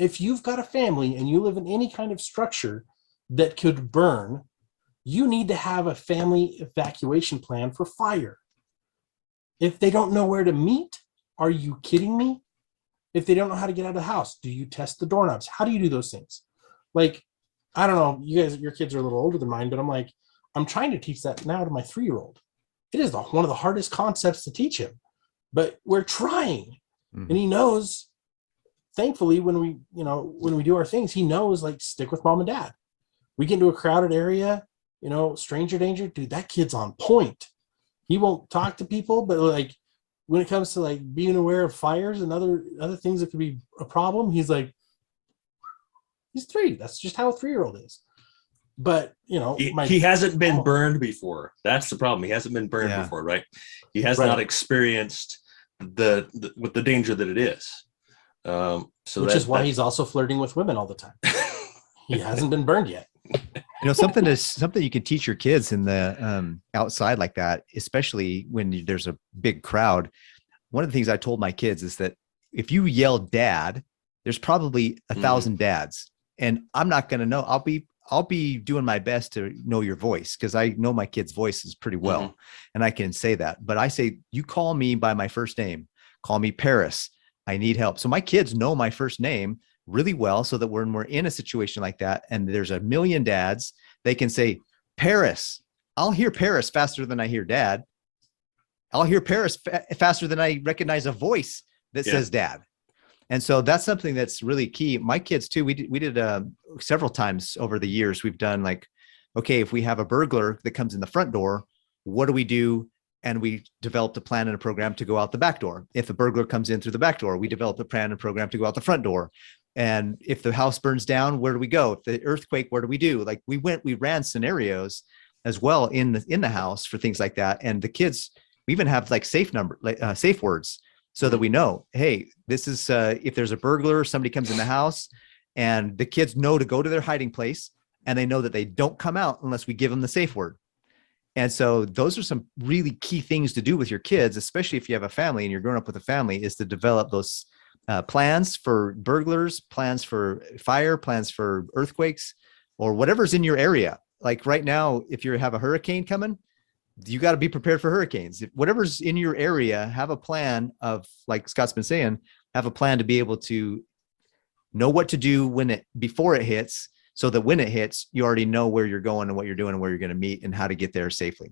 if you've got a family and you live in any kind of structure that could burn, you need to have a family evacuation plan for fire. If they don't know where to meet, are you kidding me? If they don't know how to get out of the house, do you test the doorknobs? How do you do those things? Like, I don't know, you guys, your kids are a little older than mine, but I'm trying to teach that now to my 3-year-old. It is one of the hardest concepts to teach him, but we're trying. And he knows, thankfully, when we do our things, he knows, like, stick with mom and dad. We get into a crowded area, stranger danger, dude, that kid's on point. He won't talk to people, but like when it comes to like being aware of fires and other things that could be a problem, he's 3. That's just how a 3-year-old is. But he hasn't been burned before. That's the problem. He hasn't been burned before, right? He has not experienced with the danger that it is. Which is why he's also flirting with women all the time. He hasn't been burned yet. Something you can teach your kids in the outside like that, especially when there's a big crowd. One of the things I told my kids is that if you yell dad, there's probably 1,000 dads, and I'm not going to know. I'll be doing my best to know your voice, because I know my kids' voices pretty well, and I can say that. But I say, you call me by my first name. Call me Paris. I need help. So my kids know my first name really well, so that when we're in a situation like that and there's 1 million dads, they can say, Paris. I'll hear Paris faster than I hear dad. I'll hear Paris faster than I recognize a voice that says dad. And so that's something that's really key. My kids too, we did several times over the years. We've done like, okay, if we have a burglar that comes in the front door, what do we do? And we developed a plan and a program to go out the back door. If the burglar comes in through the back door, we developed a plan and program to go out the front door. And if the house burns down, where do we go? If the earthquake, what do we do? Like we ran scenarios as well in the house for things like that. And the kids, we even have like safe words, so that we know, hey, this is, if there's a burglar, somebody comes in the house, and the kids know to go to their hiding place, and they know that they don't come out unless we give them the safe word. And so those are some really key things to do with your kids, especially if you have a family and you're growing up with a family, is to develop those plans for burglars, plans for fire, plans for earthquakes, or whatever's in your area. Like right now, if you have a hurricane coming, you got to be prepared for hurricanes. Whatever's in your area, have a plan of, like Scott's been saying, have a plan to be able to know what to do before it hits, so that when it hits, you already know where you're going and what you're doing and where you're going to meet and how to get there safely.